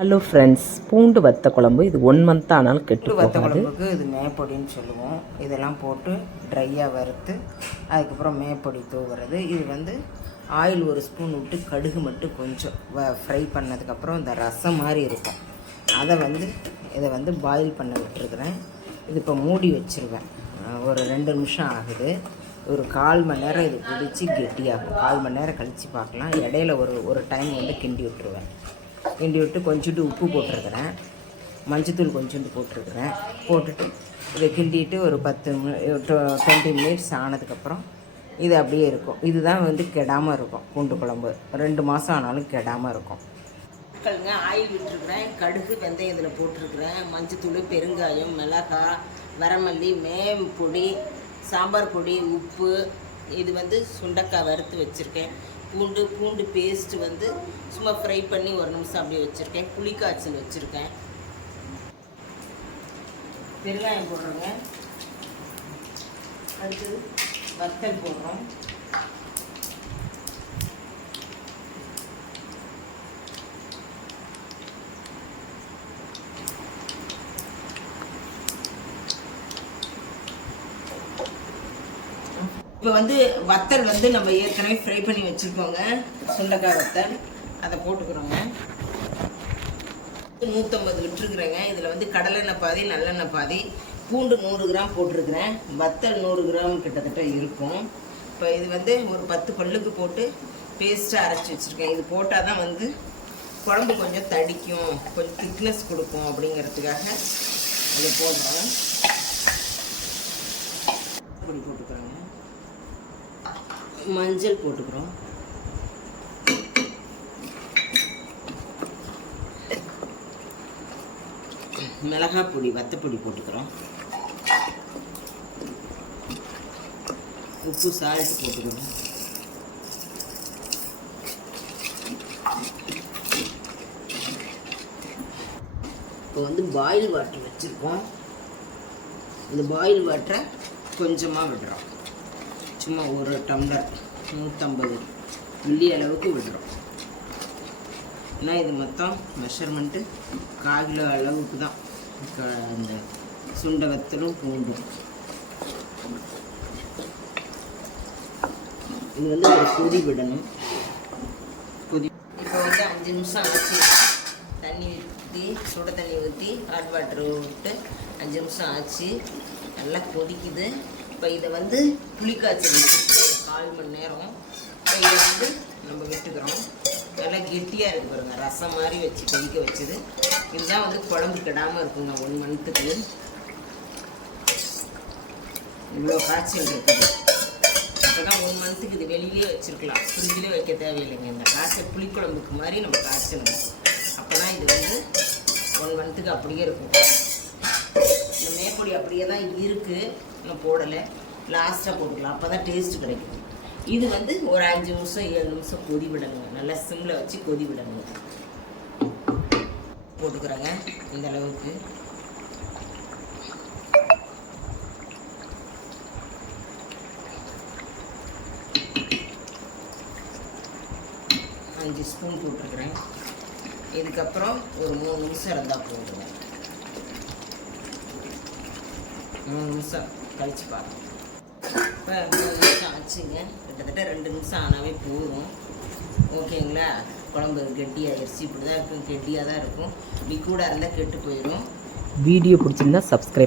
Hello friends பூண்டு வத்த குழம்பு இது ஒன் மந்த் ஆனாலும் கெட்டு வத்த குழம்புக்கு இது மேப்பொடின்னு சொல்லுவோம். இதெல்லாம் போட்டு ட்ரையாக வறுத்து அதுக்கப்புறம் மேப்பொடி தூவுறது. இது வந்து ஆயில் ஒரு ஸ்பூன் விட்டு கடுகு மட்டும் கொஞ்சம் ஃப்ரை பண்ணதுக்கப்புறம் இந்த ரசம் மாதிரி இருக்கும். அதை வந்து இதை வந்து பாயில் பண்ண விட்டுருக்குறேன். இது இப்போ மூடி வச்சுருவேன். ஒரு ரெண்டு நிமிஷம் ஆகுது. ஒரு கால் மணி நேரம் இது குடிச்சு கெட்டியாகும். கால் மணி நேரம் கழித்து பார்க்கலாம். இடையில ஒரு ஒரு டைம் வந்து கிண்டி விட்டுருவேன். கிண்டி விட்டு கொஞ்சோண்டு உப்பு போட்டிருக்கிறேன். மஞ்சத்தூள் கொஞ்சோண்டு போட்டிருக்கிறேன். போட்டுட்டு இதை கிண்டிட்டு ஒரு பத்து டுவெண்ட்டி மினிட்ஸ் ஆனதுக்கப்புறம் இது அப்படியே இருக்கும். இதுதான் வந்து கெடாமல் இருக்கும் பூண்டு குழம்பு. ரெண்டு மாதம் ஆனாலும் கெடாமல் இருக்கும். மக்களுங்க ஆயில் விட்டுருக்குறேன். கடுகு வெந்தயம் இதில் போட்டிருக்கிறேன். மஞ்சத்தூள் பெருங்காயம் மிளகாய் வரமல்லி மேம் பொடி சாம்பார் பொடி உப்பு. இது வந்து சுண்டக்காய் வறுத்து வச்சுருக்கேன். பூண்டு பூண்டு பேஸ்ட் வந்து சும்மா ஃப்ரை பண்ணி ஒரு நிமிஷம் அப்படியே வச்சுருக்கேன். புளிக்காய்ச்சல் வச்சுருக்கேன். பெருங்காயம் போடுறோங்க. அடுத்து வத்தல் போடுறோம். இப்போ வந்து வத்தல் வந்து நம்ம ஏற்கனவே ஃப்ரை பண்ணி வச்சுருக்கோங்க. சுண்டைக்காய் வத்தல். அதை போட்டுக்கிறோங்க. நூற்றம்பது விட்டுருக்குறேங்க இதில் வந்து கடலெண்ணெய் பாதி நல்லெண்ணெய் பாதி. பூண்டு நூறு கிராம் போட்டிருக்கிறேன். வத்தல் நூறு கிராம் கிட்டத்தட்ட இருக்கும். இப்போ இது வந்து ஒரு பத்து பல்லுக்கு போட்டு பேஸ்ட்டாக அரைச்சி வச்சுருக்கேன். இது போட்டால் தான் வந்து குழம்பு கொஞ்சம் தடிக்கும். கொஞ்சம் திக்னஸ் கொடுக்கும் அப்படிங்கிறதுக்காக இதை போடுறோம். இப்படி போட்டுக்கிறோங்க. மஞ்சள் போட்டுக்கிறோம். மிளகாய் பொடி வத்தப்பொடி போட்டுக்கிறோம். உப்பு சால்ட் போட்டுக்கிறோம். இப்போ வந்து பாயில் வாட்டர் வச்சுருக்கோம். இந்த பாயில் வாட்டரை கொஞ்சமாக விடுறோம். சும்மா ஒரு டம்ளர் நூற்றம்பது மில்லி அளவுக்கு விடுறோம். ஏன்னா இது மொத்தம் மெஷர்மெண்ட்டு கால் கிலோ அளவுக்கு தான். க- அந்த சுண்டை வத்தலும் பூண்டும் இது வந்து ஒரு கொதி விடணும். கொதி இப்போ வந்து அஞ்சு நிமிஷம் ஆச்சு. தண்ணி ஊற்றி சுட தண்ணி ஊற்றி ஹாட் வாட்டர் விட்டு அஞ்சு நிமிஷம் ஆச்சு. நல்லா கொதிக்குது. இப்போ இதை வந்து புளிக்காய்ச்சல் நாலு கால் மணி நேரம் இதை வந்து நம்ம விட்டுக்கிறோம். நல்லா கெட்டியாக இருக்கு பாருங்க. ரசம் மாதிரி வச்சு கொதிக்க வச்சது. இதுதான் வந்து குழம்பு கெடாமல் இருக்குங்க ஒன் மந்த்துக்கு இவ்வளோ காய்ச்சல் இருக்குது. அப்போதான் ஒன் மந்த்துக்கு இது வெளியிலே வச்சுருக்கலாம். ஃப்ரிட்ஜிலே வைக்க தேவையில்லைங்க. இந்த காய்ச்சல் புளிக்குழம்புக்கு மாதிரி நம்ம காய்ச்சணும் அப்போ தான் இது வந்து ஒன் மந்த்துக்கு அப்படியே இருக்கும். இந்த மேப்பொடி அப்படியே தான் இருக்குது இன்னும் போடலை. லாஸ்ட்டாக போட்டுக்கலாம். அப்போ தான் டேஸ்ட் கிடைக்கும். இது வந்து ஒரு அஞ்சு நிமிஷம் ஏழு நிமிஷம் கொதி விடணுங்க நல்லா சிம்மில் வச்சு கொதி விடணுங்க போட்டுக்கிறோங்க இந்த அளவுக்கு. அஞ்சு ஸ்பூன் போட்டுருக்குறேன் இதுக்கப்புறம் ஒரு மூணு நிமிஷம் இருந்தால் போதுங்க. மூணு நிமிஷம் கழிச்சு பார்க்கலாம் இப்போ மூணு நிமிஷம் ஆச்சுங்க கிட்டத்தட்ட ரெண்டு நிமிஷம் ஆனாவே போதும். ஓகேங்களா? குழம்பு கெட்டியாகிடுச்சு இப்படி தான் இருக்கும். கெட்டியாக தான் இருக்கும். இப்படி கூட இருந்தால் கெட்டு போயிடும் வீடியோ பிடிச்சிருந்தா சப்ஸ்கிரைப்